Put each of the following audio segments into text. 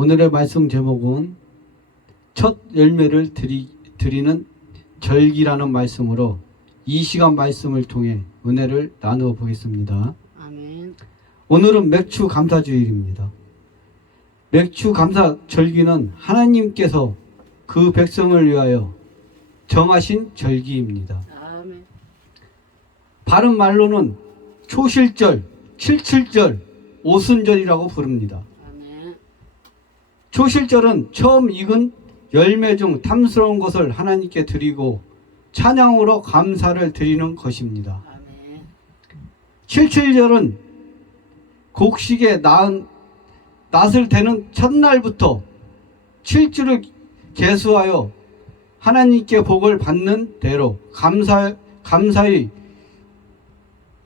오늘의 말씀 제목은 첫 열매를 드리는 절기라는 말씀으로 이 시간 말씀을 통해 은혜를 나누어 보겠습니다. 아멘. 오늘은 맥주 감사주일입니다. 맥주 감사 절기는 하나님께서 그 백성을 위하여 정하신 절기입니다. 아멘. 바른 말로는 초실절, 칠칠절, 오순절이라고 부릅니다. 아멘. 초실절은 처음 익은 열매 중 탐스러운 것을 하나님께 드리고 찬양으로 감사를 드리는 것입니다. 아멘. 칠칠절은 곡식에 낫을 대는 첫날부터 7주를 계수하여 하나님께 복을 받는 대로 감사의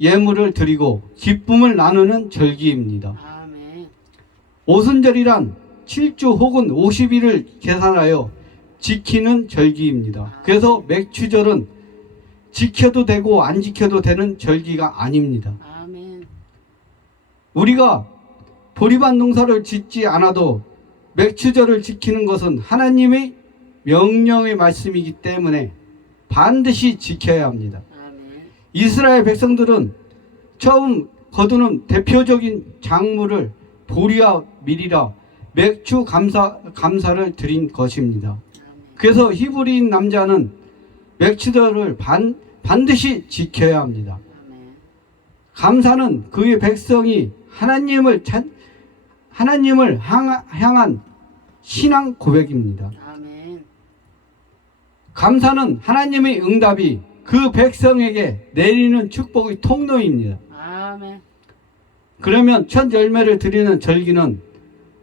예물을 드리고 기쁨을 나누는 절기입니다. 아멘. 오순절이란 7주 혹은 50일을 계산하여 지키는 절기입니다. 그래서 맥주절은 지켜도 되고 안 지켜도 되는 절기가 아닙니다. 아멘. 우리가 보리밭 농사를 짓지 않아도 맥주절을 지키는 것은 하나님의 명령의 말씀이기 때문에 반드시 지켜야 합니다. 아멘. 이스라엘 백성들은 처음 거두는 대표적인 작물을 보리와 밀이라 맥주 감사를 드린 것입니다. 그래서 히브리인 남자는 맥주절을 반드시 지켜야 합니다. 아멘. 감사는 그의 백성이 하나님을 향한 신앙 고백입니다. 아멘. 감사는 하나님의 응답이 그 백성에게 내리는 축복의 통로입니다. 아멘. 그러면 첫 열매를 드리는 절기는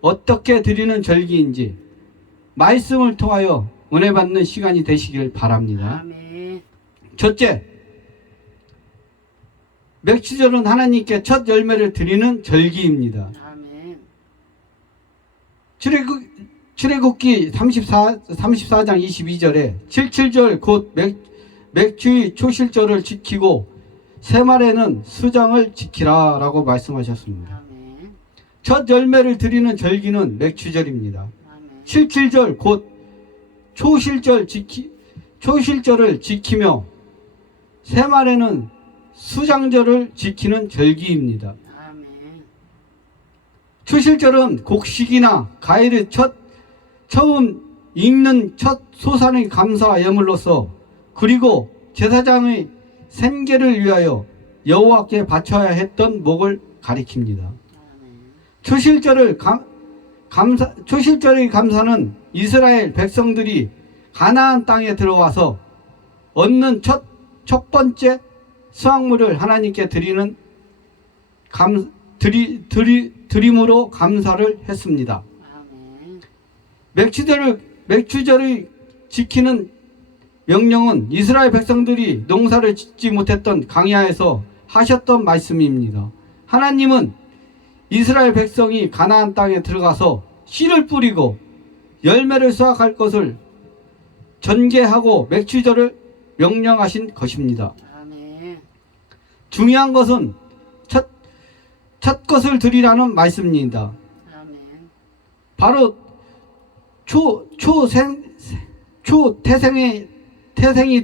어떻게 드리는 절기인지 말씀을 통하여 은혜 받는 시간이 되시길 바랍니다. 아멘. 첫째, 맥주절은 하나님께 첫 열매를 드리는 절기입니다. 아멘. 출애굽기 34장 22절에 칠칠절 곧 맥주의 초실절을 지키고 새말에는 수장을 지키라 라고 말씀하셨습니다. 아멘. 첫 열매를 드리는 절기는 맥주절입니다. 아멘. 칠칠절 곧 초실절을 지키며 새말에는 수장절을 지키는 절기입니다. 아멘. 초실절은 곡식이나 과일을 처음 익는 첫 소산의 감사 예물로서 그리고 제사장의 생계를 위하여 여호와께 바쳐야 했던 목을 가리킵니다. 아멘. 초실절의 감사는 이스라엘 백성들이 가나안 땅에 들어와서 얻는 첫 번째 수확물을 하나님께 드림으로 감사를 했습니다. 아멘. 맥주절을 지키는 명령은 이스라엘 백성들이 농사를 짓지 못했던 광야에서 하셨던 말씀입니다. 하나님은 이스라엘 백성이 가나안 땅에 들어가서 씨를 뿌리고 열매를 수확할 것을 전개하고 맥주절을 명령하신 것입니다. 아멘. 중요한 것은 첫 것을 드리라는 말씀입니다. 아멘. 바로 태생이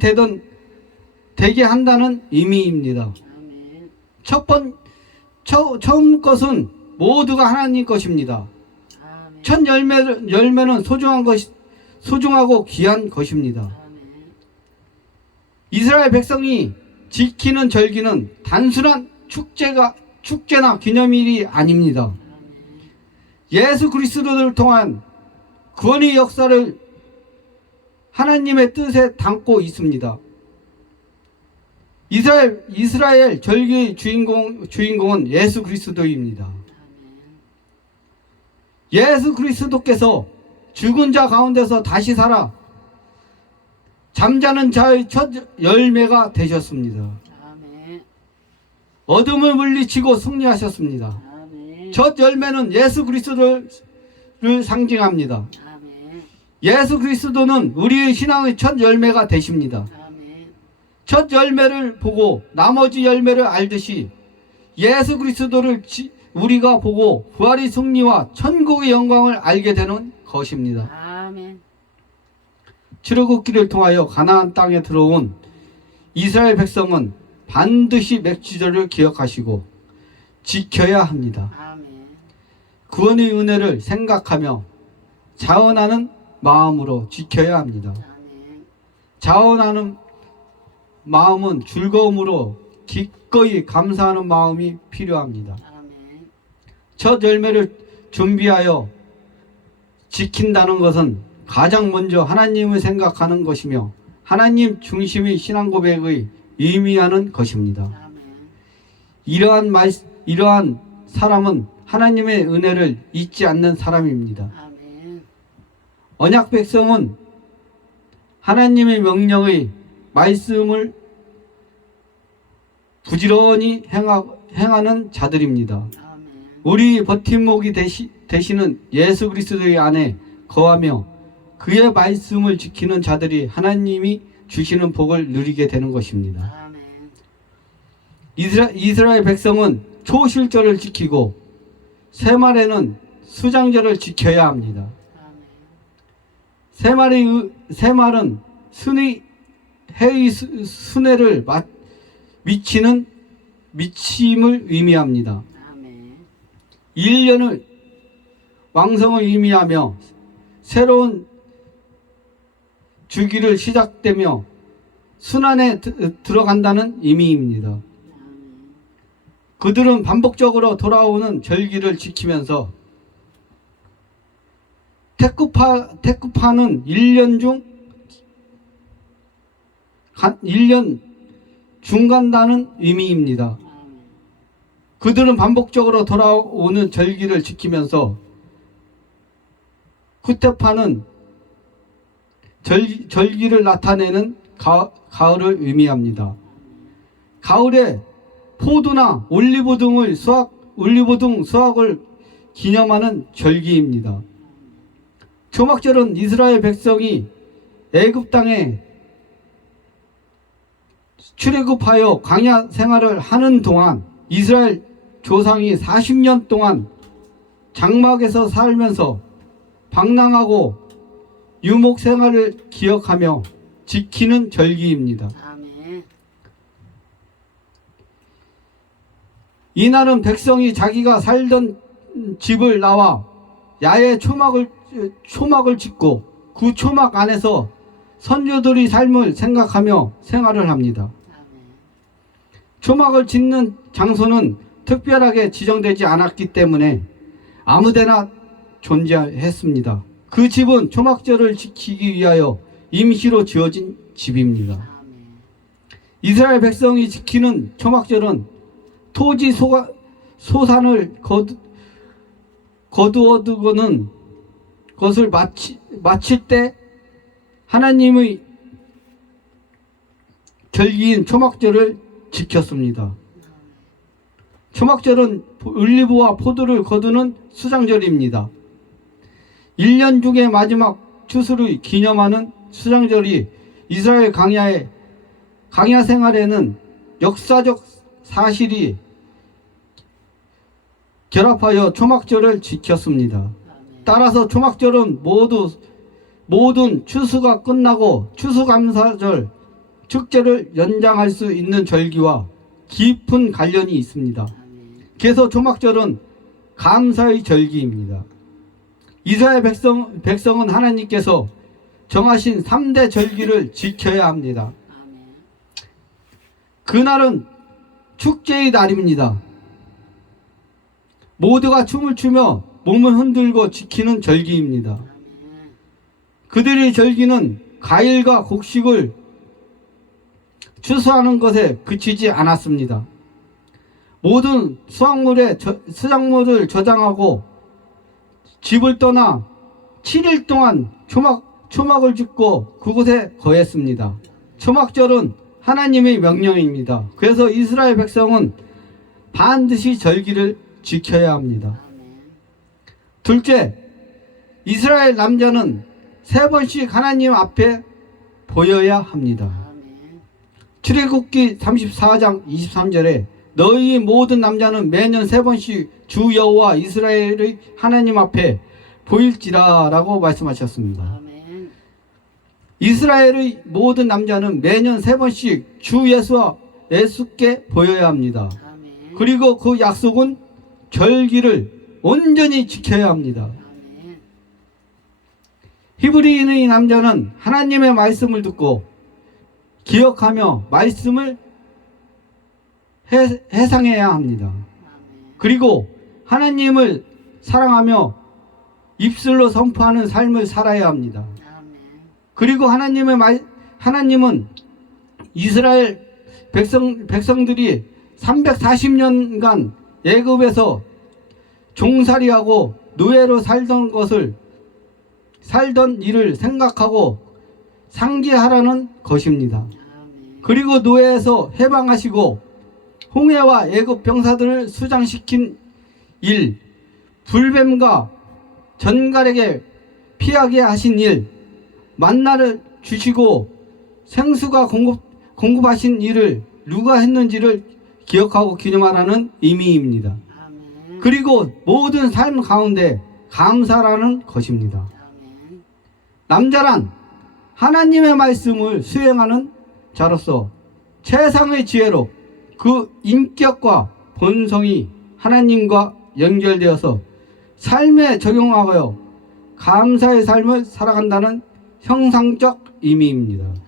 되게 한다는 의미입니다. 아멘. 처음 것은 모두가 하나님 것입니다. 아멘. 첫 열매는 소중하고 귀한 것입니다. 아멘. 이스라엘 백성이 지키는 절기는 단순한 축제나 기념일이 아닙니다. 예수 그리스도를 통한 구원의 역사를 하나님의 뜻에 담고 있습니다. 이스라엘 절기의 주인공은 예수 그리스도입니다. 예수 그리스도께서 죽은 자 가운데서 다시 살아 잠자는 자의 첫 열매가 되셨습니다. 아멘. 어둠을 물리치고 승리하셨습니다. 아멘. 첫 열매는 예수 그리스도를 상징합니다. 아멘. 예수 그리스도는 우리의 신앙의 첫 열매가 되십니다. 아멘. 첫 열매를 보고 나머지 열매를 알듯이 예수 그리스도를 우리가 보고 부활의 승리와 천국의 영광을 알게 되는 것입니다. 아멘. 출애굽기를 통하여 가나안 땅에 들어온 이스라엘 백성은 반드시 맥주절을 기억하시고 지켜야 합니다. 아멘. 구원의 은혜를 생각하며 자원하는 마음으로 지켜야 합니다. 아멘. 자원하는 마음은 즐거움으로 기꺼이 감사하는 마음이 필요합니다. 아멘. 첫 열매를 준비하여 지킨다는 것은 가장 먼저 하나님을 생각하는 것이며 하나님 중심의 신앙 고백의 의미하는 것입니다. 아멘. 이러한 사람은 하나님의 은혜를 잊지 않는 사람입니다. 아멘. 언약 백성은 하나님의 명령의 말씀을 부지런히 행하는 자들입니다. 아멘. 우리 버팀목이 되시는 예수 그리스도의 안에 거하며 그의 말씀을 지키는 자들이 하나님이 주시는 복을 누리게 되는 것입니다. 아멘. 이스라엘 백성은 초실절을 지키고 새말에는 수장절을 지켜야 합니다. 아멘. 새말은 해의 순회를 미침을 의미합니다. 아멘. 1년을 왕성을 의미하며 새로운 주기를 시작되며 순환에 들어간다는 의미입니다. 아멘. 그들은 반복적으로 돌아오는 절기를 지키면서 테쿠파는 1년 중간다는 의미입니다. 아멘. 그들은 반복적으로 돌아오는 절기를 지키면서 쿠테파는 절기를 나타내는 가을을 의미합니다. 가을에 포도나 올리브 등 수확을 기념하는 절기입니다. 초막절은 이스라엘 백성이 애굽 땅에 출애굽하여 광야 생활을 하는 동안 이스라엘 조상이 40년 동안 장막에서 살면서 방랑하고 유목 생활을 기억하며 지키는 절기입니다. 아멘. 이날은 백성이 자기가 살던 집을 나와 야외 초막을 짓고 그 초막 안에서 선조들의 삶을 생각하며 생활을 합니다. 아멘. 초막을 짓는 장소는 특별하게 지정되지 않았기 때문에 아무데나 존재했습니다. 그 집은 초막절을 지키기 위하여 임시로 지어진 집입니다. 아멘. 이스라엘 백성이 지키는 초막절은 토지 소산을 거두어두고는 것을 마칠 때 하나님의 절기인 초막절을 지켰습니다. 초막절은 올리브와 포도를 거두는 수장절입니다. 1년 중에 마지막 추수를 기념하는 수장절이 이스라엘 광야 생활에는 역사적 사실이 결합하여 초막절을 지켰습니다. 아멘. 따라서 초막절은 모든 추수가 끝나고 추수감사절 축제를 연장할 수 있는 절기와 깊은 관련이 있습니다. 아멘. 그래서 초막절은 감사의 절기입니다. 이스라엘 백성은 하나님께서 정하신 3대 절기를 지켜야 합니다. 아멘. 그날은 축제의 날입니다. 모두가 춤을 추며 몸을 흔들고 지키는 절기입니다. 아멘. 그들의 절기는 과일과 곡식을 추수하는 것에 그치지 않았습니다. 모든 수작물을 저장하고 집을 떠나 7일 동안 초막을 짓고 그곳에 거했습니다. 초막절은 하나님의 명령입니다. 그래서 이스라엘 백성은 반드시 절기를 지켜야 합니다. 아멘. 둘째, 이스라엘 남자는 3번씩 하나님 앞에 보여야 합니다. 아멘. 출애굽기 34장 23절에 너희 모든 남자는 매년 3번씩 주 여호와 이스라엘의 하나님 앞에 보일지라 라고 말씀하셨습니다. 아멘. 이스라엘의 모든 남자는 매년 3번씩 주 예수께 보여야 합니다. 아멘. 그리고 그 약속은 절기를 온전히 지켜야 합니다. 아멘. 히브리인의 남자는 하나님의 말씀을 듣고 기억하며 말씀을 해상해야 합니다. 아멘. 그리고 하나님을 사랑하며 입술로 선포하는 삶을 살아야 합니다. 아멘. 그리고 하나님은 이스라엘 백성들이 340년간 애굽에서 종살이하고 노예로 살던 일을 생각하고 상기하라는 것입니다. 아멘. 그리고 노예에서 해방하시고 홍해와 애굽 병사들을 수장시킨 일, 불뱀과 전갈에게 피하게 하신 일, 만나를 주시고 생수가 공급하신 일을 누가 했는지를 기억하고 기념하라는 의미입니다. 아멘. 그리고 모든 삶 가운데 감사라는 것입니다. 아멘. 남자란 하나님의 말씀을 수행하는 자로서 최상의 지혜로 그 인격과 본성이 하나님과 연결되어서 삶에 적용하여 감사의 삶을 살아간다는 형상적 의미입니다. 아멘.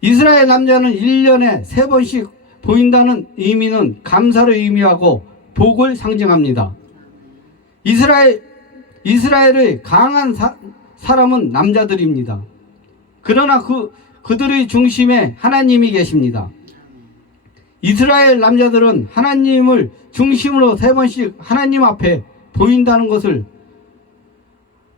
이스라엘 남자는 1년에 3번씩 보인다는 의미는 감사를 의미하고 복을 상징합니다. 이스라엘의 강한 사람은 남자들입니다. 그러나 그들의 중심에 하나님이 계십니다. 이스라엘 남자들은 하나님을 중심으로 3번씩 하나님 앞에 보인다는 것을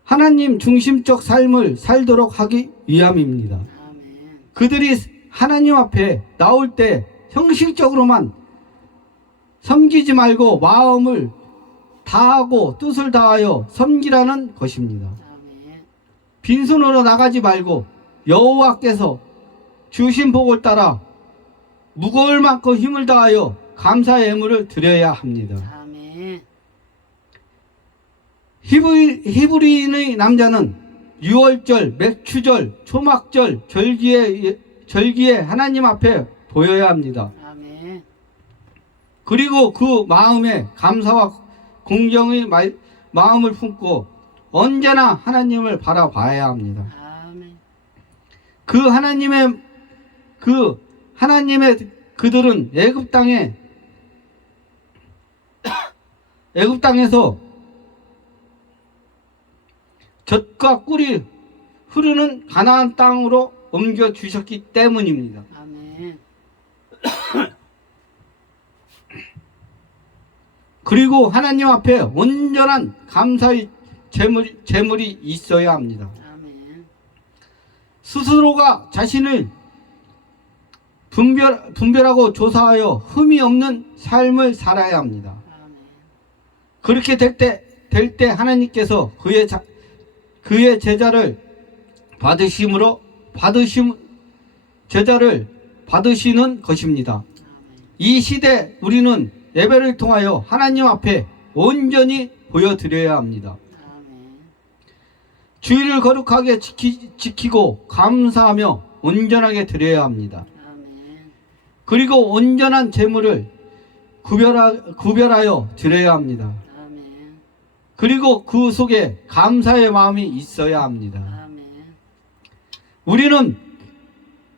하나님 중심적 삶을 살도록 하기 위함입니다. 아멘. 그들이 하나님 앞에 나올 때 형식적으로만 섬기지 말고 마음을 다하고 뜻을 다하여 섬기라는 것입니다. 아멘. 빈손으로 나가지 말고 여호와께서 주신 복을 따라 무거울 만큼 힘을 다하여 감사의 예물을 드려야 합니다. 아멘. 히브리인의 남자는 유월절, 맥추절, 초막절, 절기에 하나님 앞에 보여야 합니다. 아멘. 그리고 그 마음에 감사와 공경의 마음을 품고 언제나 하나님을 바라봐야 합니다. 아멘. 그들은 애굽 땅에서 젖과 꿀이 흐르는 가나안 땅으로 옮겨 주셨기 때문입니다. 아멘. 그리고 하나님 앞에 온전한 감사의 제물이 있어야 합니다. 아멘. 스스로가 자신을 분별하고 조사하여 흠이 없는 삶을 살아야 합니다. 아멘. 그렇게 될 때 하나님께서 그의 제자를 받으시는 것입니다. 아멘. 이 시대 우리는 예배를 통하여 하나님 앞에 온전히 보여드려야 합니다. 아멘. 주의를 거룩하게 지키고 감사하며 온전하게 드려야 합니다. 아멘. 그리고 온전한 제물을 구별하여 드려야 합니다. 아멘. 그리고 그 속에 감사의 마음이 있어야 합니다. 아멘. 우리는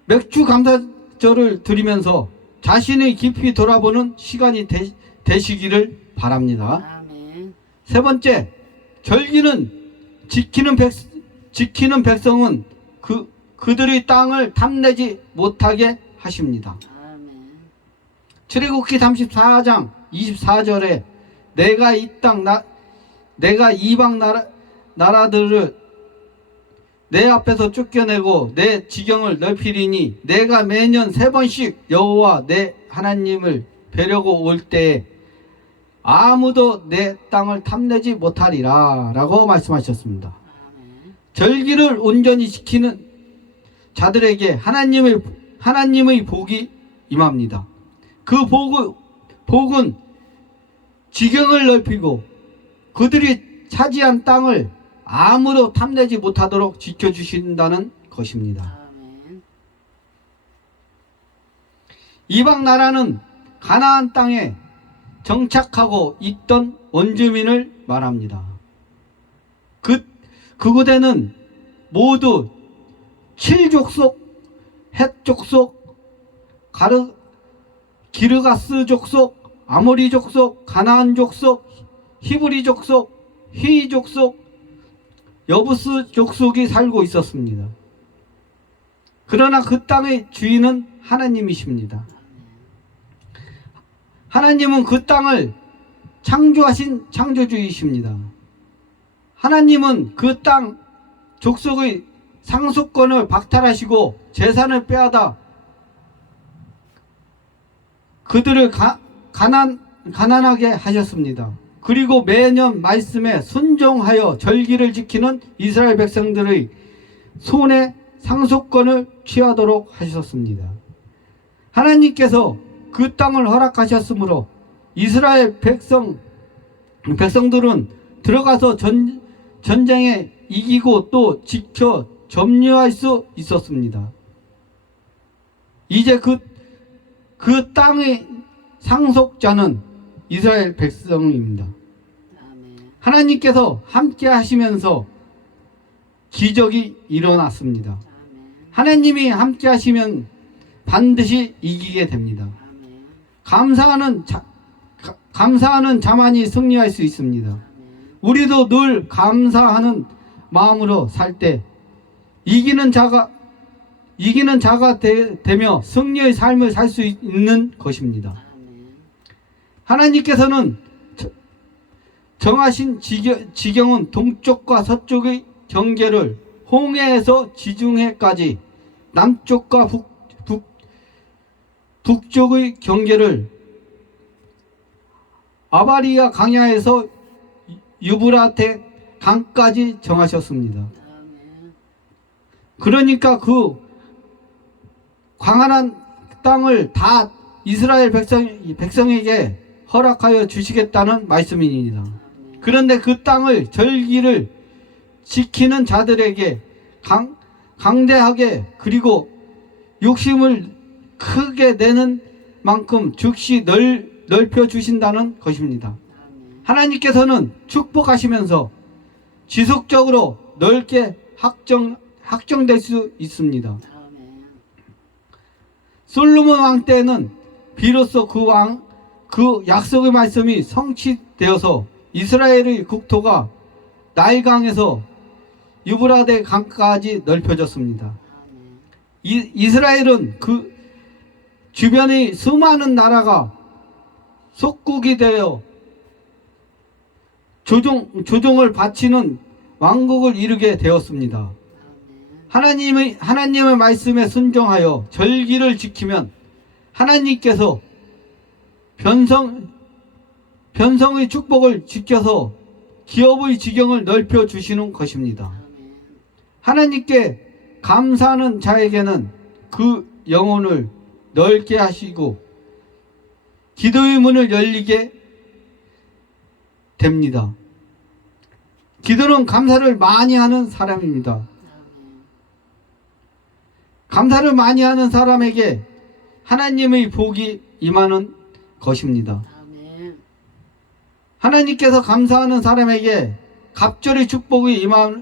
맥주 감사절을 드리면서 자신의 깊이 돌아보는 시간이 되시기를 바랍니다. 아멘. 세 번째, 절기는 지키는 백성은 그들의 땅을 탐내지 못하게 하십니다. 아멘. 출애굽기 34장 24절에 내가 이방 나라들을 내 앞에서 쫓겨내고 내 지경을 넓히리니 내가 매년 3번씩 여호와 내 하나님을 뵈려고 올 때에 아무도 내 땅을 탐내지 못하리라 라고 말씀하셨습니다. 아멘. 절기를 온전히 지키는 자들에게 하나님의 복이 임합니다. 그 복은 지경을 넓히고 그들이 차지한 땅을 아무도 탐내지 못하도록 지켜주신다는 것입니다. 아멘. 이방 나라는 가나안 땅에 정착하고 있던 원주민을 말합니다. 그곳에는 모두 7족속, 헷 족속, 기르가스 족속, 아모리 족속, 가나안 족속, 히브리 족속, 히이 족속, 여부스 족속이 살고 있었습니다. 그러나 그 땅의 주인은 하나님이십니다. 하나님은 그 땅을 창조하신 창조주이십니다. 하나님은 그 땅 족속의 상속권을 박탈하시고 재산을 빼앗아 그들을 가난하게 하셨습니다. 그리고 매년 말씀에 순종하여 절기를 지키는 이스라엘 백성들의 손에 상속권을 취하도록 하셨습니다. 하나님께서 그 땅을 허락하셨으므로 이스라엘 백성들은 들어가서 전쟁에 이기고 또 지켜 점유할 수 있었습니다. 이제 그 땅의 상속자는 이스라엘 백성입니다. 아멘. 하나님께서 함께 하시면서 기적이 일어났습니다. 아멘. 하나님이 함께 하시면 반드시 이기게 됩니다. 아멘. 감사하는 자만이 승리할 수 있습니다. 아멘. 우리도 늘 감사하는 마음으로 살 때 이기는 자가 되며 승리의 삶을 살 수 있는 것입니다. 아멘. 하나님께서는 정하신 지경은 동쪽과 서쪽의 경계를 홍해에서 지중해까지 남쪽과 북쪽의 경계를 아바리아 강야에서 유브라테 강까지 정하셨습니다. 아멘. 그러니까 그 광활한 땅을 다 이스라엘 백성에게 허락하여 주시겠다는 말씀입니다. 그런데 그 땅을 절기를 지키는 자들에게 강대하게 그리고 욕심을 크게 내는 만큼 즉시 넓혀 주신다는 것입니다. 아멘. 하나님께서는 축복하시면서 지속적으로 넓게 확정될 수 있습니다. 아멘. 솔로몬 왕 때는 비로소 그 약속의 말씀이 성취되어서 이스라엘의 국토가 나일강에서 유브라데 강까지 넓혀졌습니다. 아멘. 이스라엘은 그 주변의 수많은 나라가 속국이 되어 조종을 바치는 왕국을 이루게 되었습니다. 아멘. 하나님의 말씀에 순종하여 절기를 지키면 하나님께서 변성의 축복을 지켜서 기업의 지경을 넓혀 주시는 것입니다. 아멘. 하나님께 감사하는 자에게는 그 영혼을 넓게 하시고 기도의 문을 열리게 됩니다. 기도는 감사를 많이 하는 사람입니다. 아멘. 감사를 많이 하는 사람에게 하나님의 복이 임하는 것입니다. 아멘. 하나님께서 감사하는 사람에게 갑절의 축복이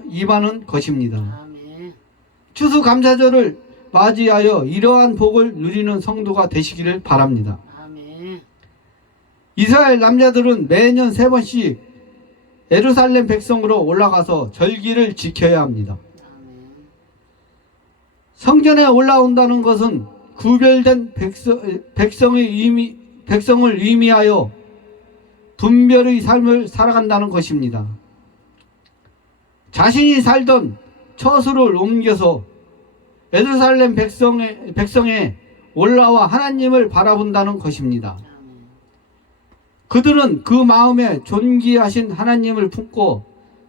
임하는 것입니다. 아멘. 추수감사절을 맞이하여 이러한 복을 누리는 성도가 되시기를 바랍니다. 아멘. 이스라엘 남자들은 매년 3번씩 예루살렘 백성으로 올라가서 절기를 지켜야 합니다. 아멘. 성전에 올라온다는 것은 구별된 백성을 의미하여 분별의 삶을 살아간다는 것입니다. 자신이 살던 처소를 옮겨서 예루살렘 백성에 올라와 하나님을 바라본다는 것입니다. 아멘. 그들은 그 마음에 존귀하신 하나님을 품고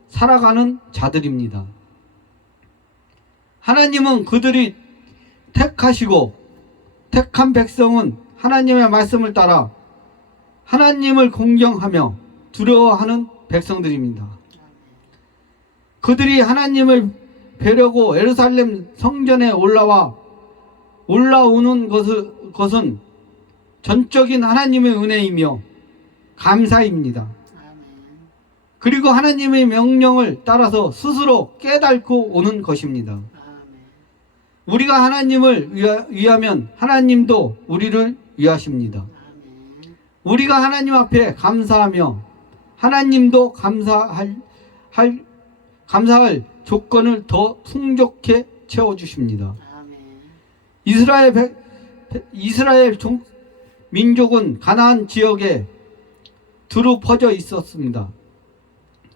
살아가는 자들입니다. 하나님은 그들이 택한 백성은 하나님의 말씀을 따라 하나님을 공경하며 두려워하는 백성들입니다. 그들이 하나님을 뵈려고 예루살렘 성전에 올라오는 것은 전적인 하나님의 은혜이며 감사입니다. 그리고 하나님의 명령을 따라서 스스로 깨닫고 오는 것입니다. 우리가 하나님을 위하면 하나님도 우리를 위하십니다. 우리가 하나님 앞에 감사하며 하나님도 감사할 조건을 더 풍족해 채워주십니다. 이스라엘 민족은 가나안 지역에 두루 퍼져 있었습니다.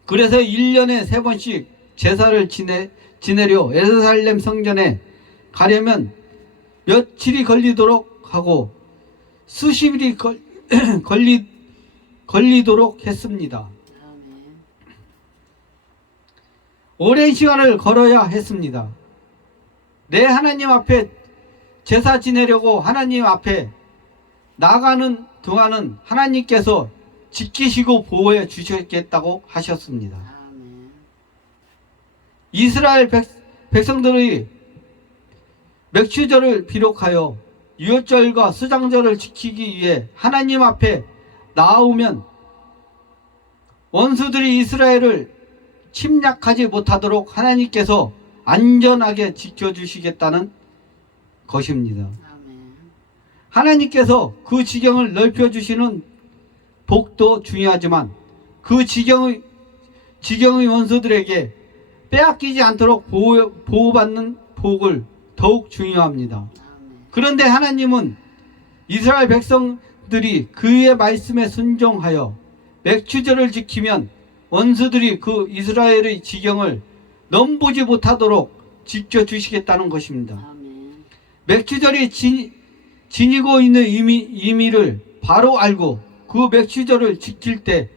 그래서 1년에 3번씩 제사를 지내려 예루살렘 성전에 가려면 며칠이 걸리도록 하고 수십일이 걸리도록 했습니다. 오랜 시간을 걸어야 했습니다. 내 하나님 앞에 제사 지내려고 하나님 앞에 나가는 동안은 하나님께서 지키시고 보호해 주셨겠다고 하셨습니다. 이스라엘 백성들의 맥추절을 비롯하여 유월절과 수장절을 지키기 위해 하나님 앞에 나오면 원수들이 이스라엘을 침략하지 못하도록 하나님께서 안전하게 지켜주시겠다는 것입니다. 하나님께서 그 지경을 넓혀주시는 복도 중요하지만 그 지경의 원수들에게 빼앗기지 않도록 보호받는 복을 더욱 중요합니다. 그런데 하나님은 이스라엘 백성들이 그의 말씀에 순종하여 맥추절을 지키면 원수들이 그 이스라엘의 지경을 넘보지 못하도록 지켜주시겠다는 것입니다. 맥추절이 지니고 있는 의미를 바로 알고 그 맥추절을 지킬 때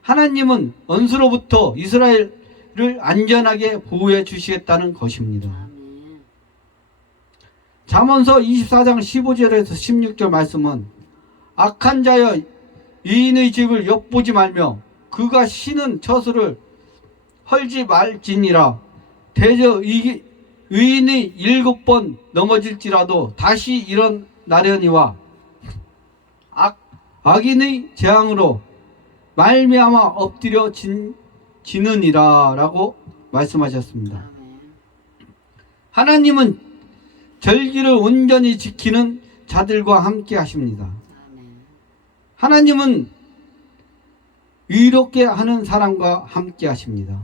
하나님은 원수로부터 이스라엘을 안전하게 보호해 주시겠다는 것입니다. 잠언서 24장 15절에서 16절 말씀은 악한 자여 의인의 집을 엿보지 말며 그가 쉬는 처소를 헐지 말지니라. 대저 의인이 7번 넘어질지라도 다시 일어나려니와 악인의 재앙으로 말미암아 엎드려 지느니라 라고 말씀하셨습니다. 하나님은 절기를 온전히 지키는 자들과 함께 하십니다. 하나님은 의롭게 하는 사람과 함께 하십니다.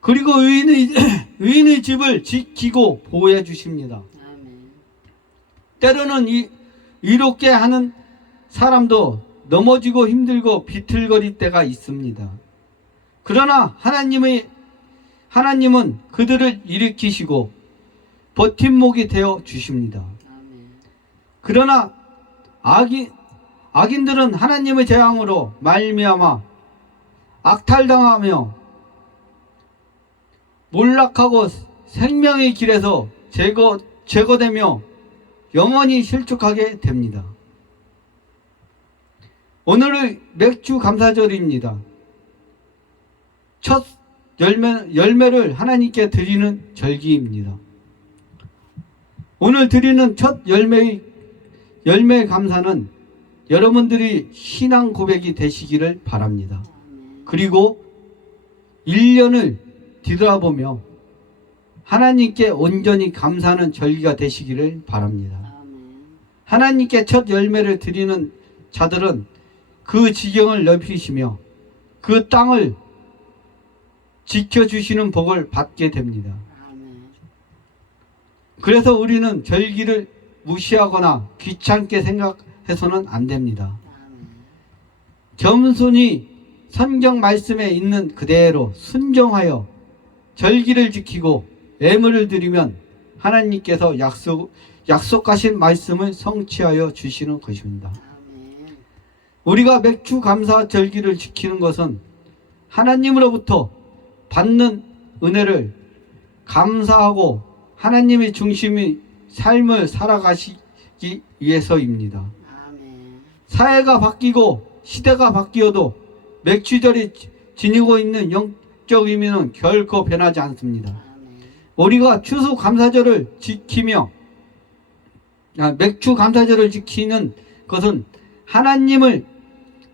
그리고 의인의 집을 지키고 보호해 주십니다. 때로는 의롭게 하는 사람도 넘어지고 힘들고 비틀거릴 때가 있습니다. 그러나 하나님은 그들을 일으키시고 버팀목이 되어 주십니다. 그러나 악인들은 하나님의 재앙으로 말미암아 악탈당하며 몰락하고 생명의 길에서 제거되며 영원히 실족하게 됩니다. 오늘의 맥주 감사절입니다. 첫 열매를 하나님께 드리는 절기입니다. 오늘 드리는 첫 열매의 감사는 여러분들이 신앙 고백이 되시기를 바랍니다. 그리고 1년을 뒤돌아보며 하나님께 온전히 감사하는 절기가 되시기를 바랍니다. 하나님께 첫 열매를 드리는 자들은 그 지경을 넓히시며 그 땅을 지켜주시는 복을 받게 됩니다. 그래서 우리는 절기를 무시하거나 귀찮게 생각해서는 안 됩니다. 겸손히 성경 말씀에 있는 그대로 순종하여 절기를 지키고 예물을 드리면 하나님께서 약속하신 말씀을 성취하여 주시는 것입니다. 우리가 맥주 감사 절기를 지키는 것은 하나님으로부터 받는 은혜를 감사하고 하나님의 중심의 삶을 살아가시기 받기 위해서입니다. 아멘. 사회가 바뀌고 시대가 바뀌어도 맥주절이 지니고 있는 영적 의미는 결코 변하지 않습니다. 아멘. 우리가 추수감사절을 지키며 맥주감사절을 지키는 것은 하나님을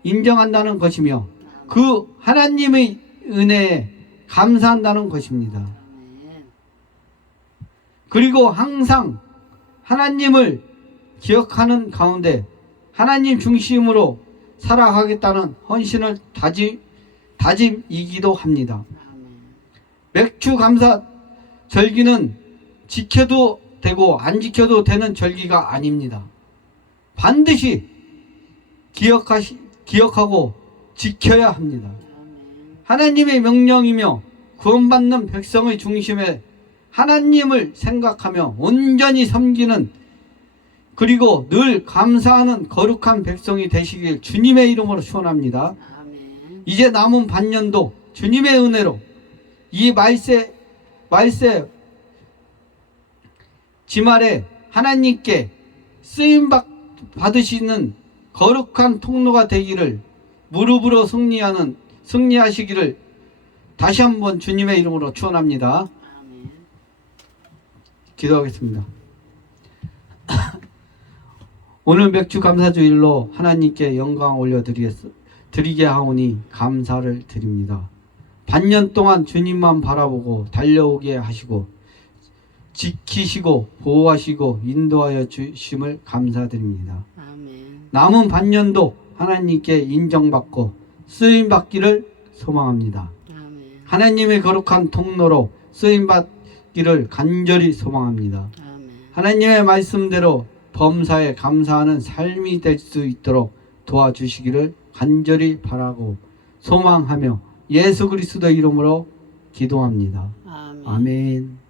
인정한다는 것이며 그 하나님의 은혜에 감사한다는 것입니다. 아멘. 그리고 항상 하나님을 기억하는 가운데 하나님 중심으로 살아가겠다는 헌신을 다짐이기도 합니다. 아멘. 맥주 감사 절기는 지켜도 되고 안 지켜도 되는 절기가 아닙니다. 반드시 기억하고 지켜야 합니다. 아멘. 하나님의 명령이며 구원받는 백성의 중심에 하나님을 생각하며 온전히 섬기는 그리고 늘 감사하는 거룩한 백성이 되시길 주님의 이름으로 축원합니다. 아멘. 이제 남은 반년도 주님의 은혜로 이 말세 지말에 하나님께 쓰임 받으시는 거룩한 통로가 되기를 무릎으로 승리하시기를 다시 한번 주님의 이름으로 축원합니다. 아멘. 기도하겠습니다. 오늘 맥주 감사주일로 하나님께 영광 올려드리게 하오니 감사를 드립니다. 반년 동안 주님만 바라보고 달려오게 하시고 지키시고 보호하시고 인도하여 주심을 감사드립니다. 아멘. 남은 반년도 하나님께 인정받고 쓰임받기를 소망합니다. 아멘. 하나님의 거룩한 통로로 쓰임받기를 간절히 소망합니다. 아멘. 하나님의 말씀대로 범사에 감사하는 삶이 될 수 있도록 도와주시기를 간절히 바라고 소망하며 예수 그리스도 이름으로 기도합니다. 아멘. 아멘.